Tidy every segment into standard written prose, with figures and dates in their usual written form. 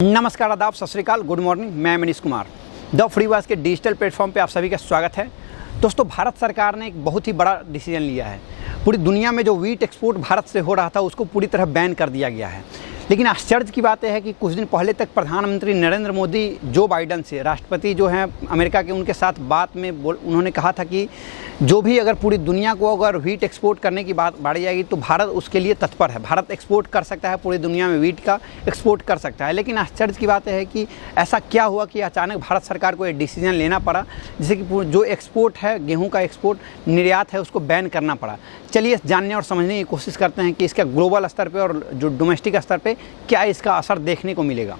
नमस्कार, आदाब, सत श्री अकाल, गुड मॉर्निंग। मैं मनीष कुमार द फ्रीवास के डिजिटल प्लेटफॉर्म पे आप सभी का स्वागत है। दोस्तों, भारत सरकार ने एक बहुत ही बड़ा डिसीजन लिया है। पूरी दुनिया में जो वीट एक्सपोर्ट भारत से हो रहा था उसको पूरी तरह बैन कर दिया गया है। लेकिन आश्चर्य की बात यह है कि कुछ दिन पहले तक प्रधानमंत्री नरेंद्र मोदी जो बाइडन से, राष्ट्रपति जो हैं अमेरिका के, उनके साथ बात में उन्होंने कहा था कि जो भी अगर पूरी दुनिया को अगर वीट एक्सपोर्ट करने की बात बाढ़ जाएगी तो भारत उसके लिए तत्पर है। भारत एक्सपोर्ट कर सकता है, पूरी दुनिया में वीट का एक्सपोर्ट कर सकता है। लेकिन आश्चर्य की बात यह है कि ऐसा क्या हुआ कि अचानक भारत सरकार को एक डिसीजन लेना पड़ा, जिससे कि जो एक्सपोर्ट है, गेहूँ का एक्सपोर्ट, निर्यात है, उसको बैन करना पड़ा। चलिए जानने और समझने की कोशिश करते हैं कि इसका ग्लोबल स्तर पर और जो डोमेस्टिक स्तर पर क्या इसका असर देखने को मिलेगा।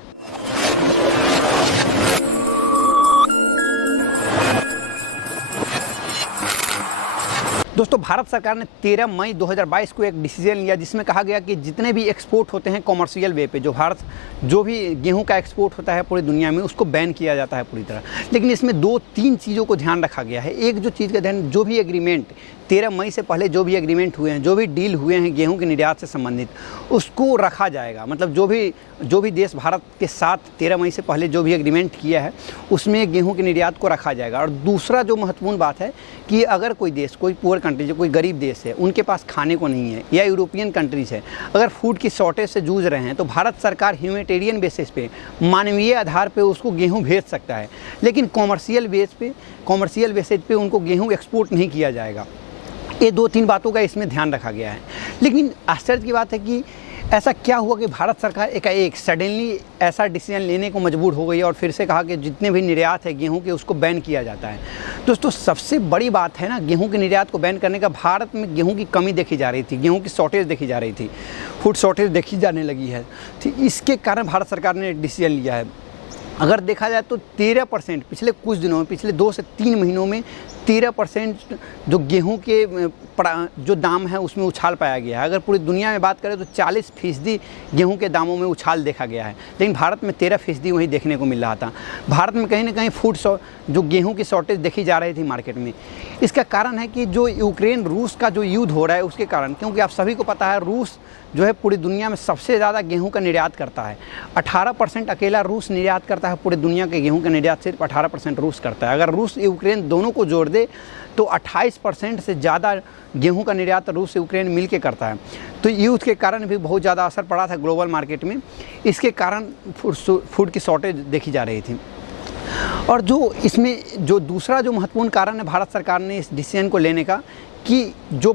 दोस्तों, भारत सरकार ने 13 मई 2022 को एक डिसीजन लिया जिसमें कहा गया कि जितने भी एक्सपोर्ट होते हैं कॉमर्शियल वे पे, जो भी गेहूं का एक्सपोर्ट होता है पूरी दुनिया में, उसको बैन किया जाता है पूरी तरह। लेकिन इसमें 2-3 चीज़ों को ध्यान रखा गया है। एक जो चीज़ का ध्यान, जो भी एग्रीमेंट 13 मई से पहले जो भी एग्रीमेंट हुए हैं, जो भी डील हुए हैं गेहूं के निर्यात से संबंधित, उसको रखा जाएगा। मतलब जो भी देश भारत के साथ 13 मई से पहले जो भी एग्रीमेंट किया है उसमें गेहूं के निर्यात को रखा जाएगा। और दूसरा जो महत्वपूर्ण बात है कि अगर कोई देश, कोई पुअर कंट्री, जो कोई गरीब देश है, उनके पास खाने को नहीं है, या यूरोपियन कंट्रीज है, अगर फूड की शॉर्टेज से जूझ रहे हैं, तो भारत सरकार ह्यूमैनिटेरियन बेसिस पे, मानवीय आधार पे उसको गेहूं भेज सकता है। लेकिन कॉमर्शियल बेसिस पे उनको गेहूं एक्सपोर्ट नहीं किया जाएगा। ये 2-3 बातों का इसमें ध्यान रखा गया है। लेकिन आश्चर्य की बात है कि ऐसा क्या हुआ कि भारत सरकार एकाएक सडनली ऐसा डिसीजन लेने को मजबूर हो गई और फिर से कहा कि जितने भी निर्यात है गेहूं के उसको बैन किया जाता है। दोस्तों, सबसे बड़ी बात है ना, गेहूं के निर्यात को बैन करने का, भारत में गेहूं की कमी देखी जा रही थी, गेहूं की शॉर्टेज देखी जा रही थी, फूड शॉर्टेज देखी जाने लगी है। तो इसके कारण भारत सरकार ने डिसीजन लिया है। अगर देखा जाए तो 13% पिछले कुछ दिनों में, पिछले 2 से 3 महीनों में 13% जो गेहूं के जो दाम है उसमें उछाल पाया गया है। अगर पूरी दुनिया में बात करें तो 40% गेहूं के दामों में उछाल देखा गया है, लेकिन भारत में 13% वही देखने को मिल रहा था। भारत में कहीं ना कहीं जो गेहूं की शॉर्टेज देखी जा रही थी मार्केट में। इसका कारण है कि जो यूक्रेन रूस का जो युद्ध हो रहा है उसके कारण, क्योंकि आप सभी को पता है रूस जो है पूरी दुनिया में सबसे ज़्यादा गेहूं का निर्यात करता है। 18% अकेला रूस निर्यात करता है, पूरी दुनिया के गेहूं का निर्यात सिर्फ 18% रूस करता है। अगर रूस यूक्रेन दोनों को जोड़ दे तो 28% से ज़्यादा गेहूं का निर्यात रूस से यूक्रेन मिल के करता है। तो युद्ध के कारण भी बहुत ज़्यादा असर पड़ा था ग्लोबल मार्केट में। इसके कारण फूड की शॉर्टेज देखी जा रही थी। और जो इसमें जो दूसरा जो महत्वपूर्ण कारण है भारत सरकार ने इस डिसीजन को लेने का, कि जो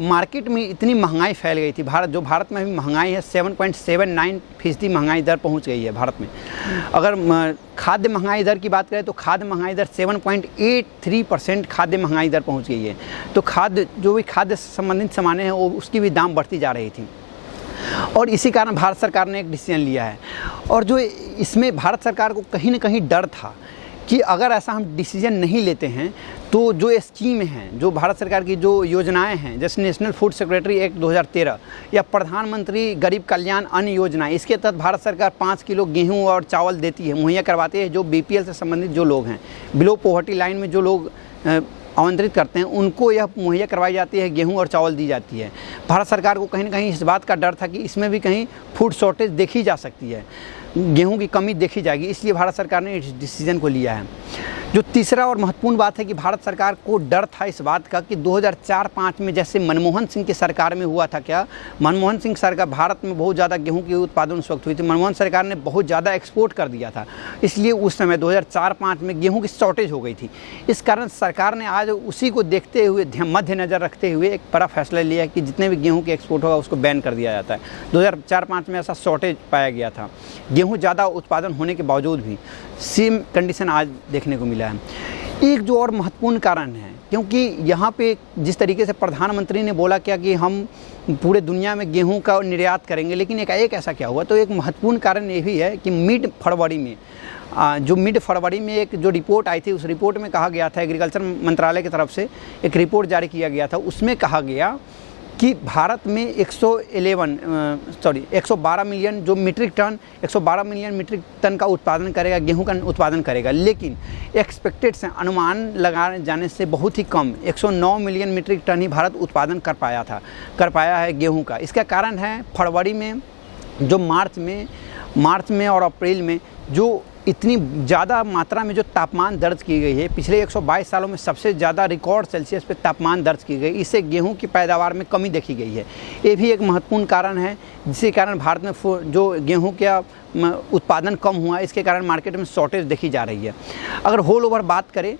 मार्केट में इतनी महंगाई फैल गई थी, भारत में अभी महंगाई है 7.79% महंगाई दर पहुंच गई है भारत में। अगर खाद्य महंगाई दर की बात करें तो खाद्य महंगाई दर 7.83% खाद्य महंगाई दर पहुंच गई है। तो जो भी खाद्य से संबंधित सामानें हैं वो उसकी भी दाम बढ़ती जा रही थी। और इसी कारण भारत सरकार ने एक डिसीजन लिया है। और जो इसमें भारत सरकार को कहीं ना कहीं डर था कि अगर ऐसा हम डिसीजन नहीं लेते हैं तो जो स्कीम हैं, जो भारत सरकार की जो योजनाएं हैं, जैसे नेशनल फूड सिक्योरिटी एक्ट 2013 या प्रधानमंत्री गरीब कल्याण अन्न योजना, इसके तहत भारत सरकार 5 किलो गेहूं और चावल देती है, मुहैया करवाती है। जो BPL से संबंधित जो लोग हैं, बिलो पॉवर्टी लाइन में जो लोग आमंत्रित करते हैं, उनको यह मुहैया करवाई जाती है, गेहूं और चावल दी जाती है। भारत सरकार को कहीं ना कहीं इस बात का डर था कि इसमें भी कहीं फूड शॉर्टेज देखी जा सकती है, गेहूं की कमी देखी जाएगी, इसलिए भारत सरकार ने इस डिसीजन को लिया है। जो तीसरा और महत्वपूर्ण बात है कि भारत सरकार को डर था इस बात का कि 2004-05 में जैसे मनमोहन सिंह की सरकार में हुआ था, क्या मनमोहन सिंह सरकार, भारत में बहुत ज़्यादा गेहूं की उत्पादन उस वक्त हुई थी, मनमोहन सरकार ने बहुत ज़्यादा एक्सपोर्ट कर दिया था, इसलिए उस समय 2004-05 में गेहूं की शॉर्टेज हो गई थी। इस कारण सरकार ने आज उसी को देखते हुए, मद्देनज़र रखते हुए एक बड़ा फैसला लिया है कि जितने भी गेहूँ के एक्सपोर्ट होगा उसको बैन कर दिया जाता है। 2004-05 में ऐसा शॉर्टेज पाया गया था, गेहूँ ज़्यादा उत्पादन होने के बावजूद भी सेम कंडीशन आज देखने को मिला है। एक जो और महत्वपूर्ण कारण है, क्योंकि यहाँ पे जिस तरीके से प्रधानमंत्री ने बोला क्या कि हम पूरे दुनिया में गेहूं का निर्यात करेंगे, लेकिन एक ऐसा क्या हुआ, तो एक महत्वपूर्ण कारण ये भी है कि मिड फरवरी में एक जो रिपोर्ट आई थी, उस रिपोर्ट में कहा गया था, एग्रीकल्चर मंत्रालय की तरफ से एक रिपोर्ट जारी किया गया था, उसमें कहा गया कि भारत में 112 मिलियन जो metric ton 112 million metric ton का उत्पादन करेगा, गेहूं का उत्पादन करेगा, लेकिन एक्सपेक्टेड से अनुमान लगाए जाने से बहुत ही कम 109 मिलियन मीट्रिक टन ही भारत उत्पादन कर पाया है गेहूं का। इसका कारण है फरवरी में जो मार्च में मार्च में और अप्रैल में जो इतनी ज़्यादा मात्रा में जो तापमान दर्ज की गई है, पिछले 122 सालों में सबसे ज़्यादा रिकॉर्ड सेल्सियस पे तापमान दर्ज की गई, इससे गेहूं की पैदावार में कमी देखी गई है। ये भी एक महत्वपूर्ण कारण है जिसके कारण भारत में जो गेहूं का उत्पादन कम हुआ, इसके कारण मार्केट में शॉर्टेज देखी जा रही है। अगर होल ओवर बात करें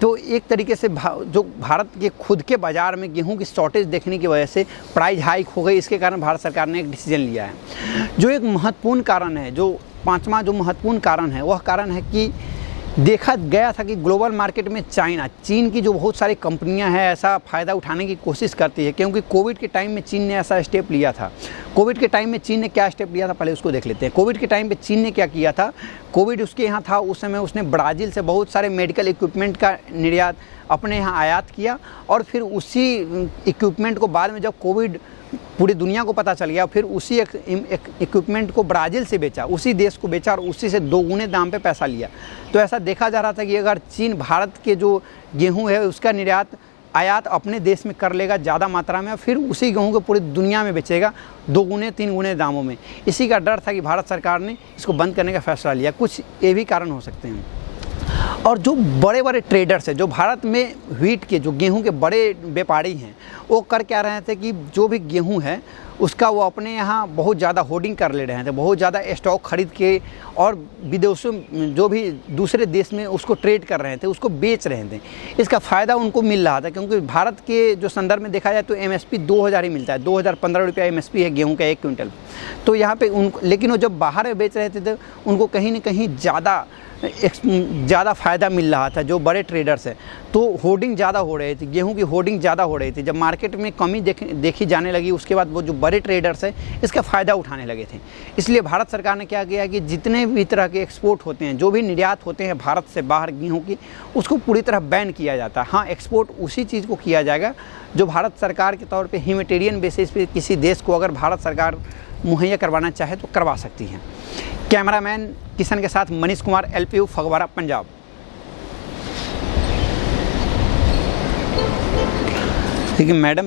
तो एक तरीके से जो भारत के खुद के बाज़ार में गेहूं की शॉर्टेज देखने की वजह से प्राइस हाइक हो गई, इसके कारण भारत सरकार ने एक डिसीजन लिया है। जो एक महत्वपूर्ण कारण है, जो पांचवा जो महत्वपूर्ण कारण है, वह कारण है कि देखा गया था कि ग्लोबल मार्केट में चीन की जो बहुत सारी कंपनियां हैं ऐसा फ़ायदा उठाने की कोशिश करती है, क्योंकि कोविड के टाइम में चीन ने ऐसा स्टेप लिया था। कोविड के टाइम में चीन ने क्या स्टेप लिया था, पहले उसको देख लेते हैं। कोविड के टाइम पे चीन ने क्या किया था, कोविड उसके यहाँ था उस समय, उसने ब्राज़ील से बहुत सारे मेडिकल इक्विपमेंट का निर्यात अपने यहाँ आयात किया, और फिर उसी इक्विपमेंट को बाद में जब कोविड पूरी दुनिया को पता चल गया, फिर उसी इक्विपमेंट को ब्राज़ील से बेचा, उसी देश को बेचा और उसी से 2 गुने दाम पे पैसा लिया। तो ऐसा देखा जा रहा था कि अगर चीन भारत के जो गेहूं है उसका निर्यात आयात अपने देश में कर लेगा ज़्यादा मात्रा में, फिर उसी गेहूं को पूरी दुनिया में बेचेगा 2 गुने 3 गुने दामों में। इसी का डर था कि भारत सरकार ने इसको बंद करने का फैसला लिया। कुछ ये भी कारण हो सकते हैं। और जो बड़े बड़े ट्रेडर्स हैं, जो भारत में व्हीट के जो गेहूं के बड़े व्यापारी हैं, वो कर क्या रहे थे कि जो भी गेहूं है उसका वो अपने यहाँ बहुत ज़्यादा होर्डिंग कर ले रहे थे, बहुत ज़्यादा स्टॉक खरीद के, और विदेशों जो भी दूसरे देश में उसको ट्रेड कर रहे थे, उसको बेच रहे थे। इसका फ़ायदा उनको मिल रहा था, क्योंकि भारत के जो संदर्भ में देखा जाए तो MSP 2000 ही मिलता है, 2015 रुपया MSP है गेहूं का 1 क्विंटल। तो यहाँ पे लेकिन वो जब बाहर बेच रहे थे तो उनको कहीं ना कहीं ज़्यादा फ़ायदा मिल रहा था, जो बड़े ट्रेडर्स हैं। तो होर्डिंग ज़्यादा हो रही थी, गेहूं की होर्डिंग ज़्यादा हो रही थी। जब मार्केट में कमी देखी जाने लगी, उसके बाद वो जो बड़े ट्रेडर्स हैं इसका फ़ायदा उठाने लगे थे। इसलिए भारत सरकार ने क्या किया कि जितने भी तरह के एक्सपोर्ट होते हैं, जो भी निर्यात होते हैं भारत से बाहर गेहूं की, उसको पूरी तरह बैन किया जाता है। हाँ, एक्सपोर्ट उसी चीज़ को किया जाएगा जो भारत सरकार के तौर पर ह्यूमैनिटेरियन बेसिस पे किसी देश को अगर भारत सरकार मुहैया करवाना चाहे तो करवा सकती है। कैमरामैन किशन के साथ मनीष कुमार, LPU फगवाड़ा, पंजाब। ठीक है मैडम।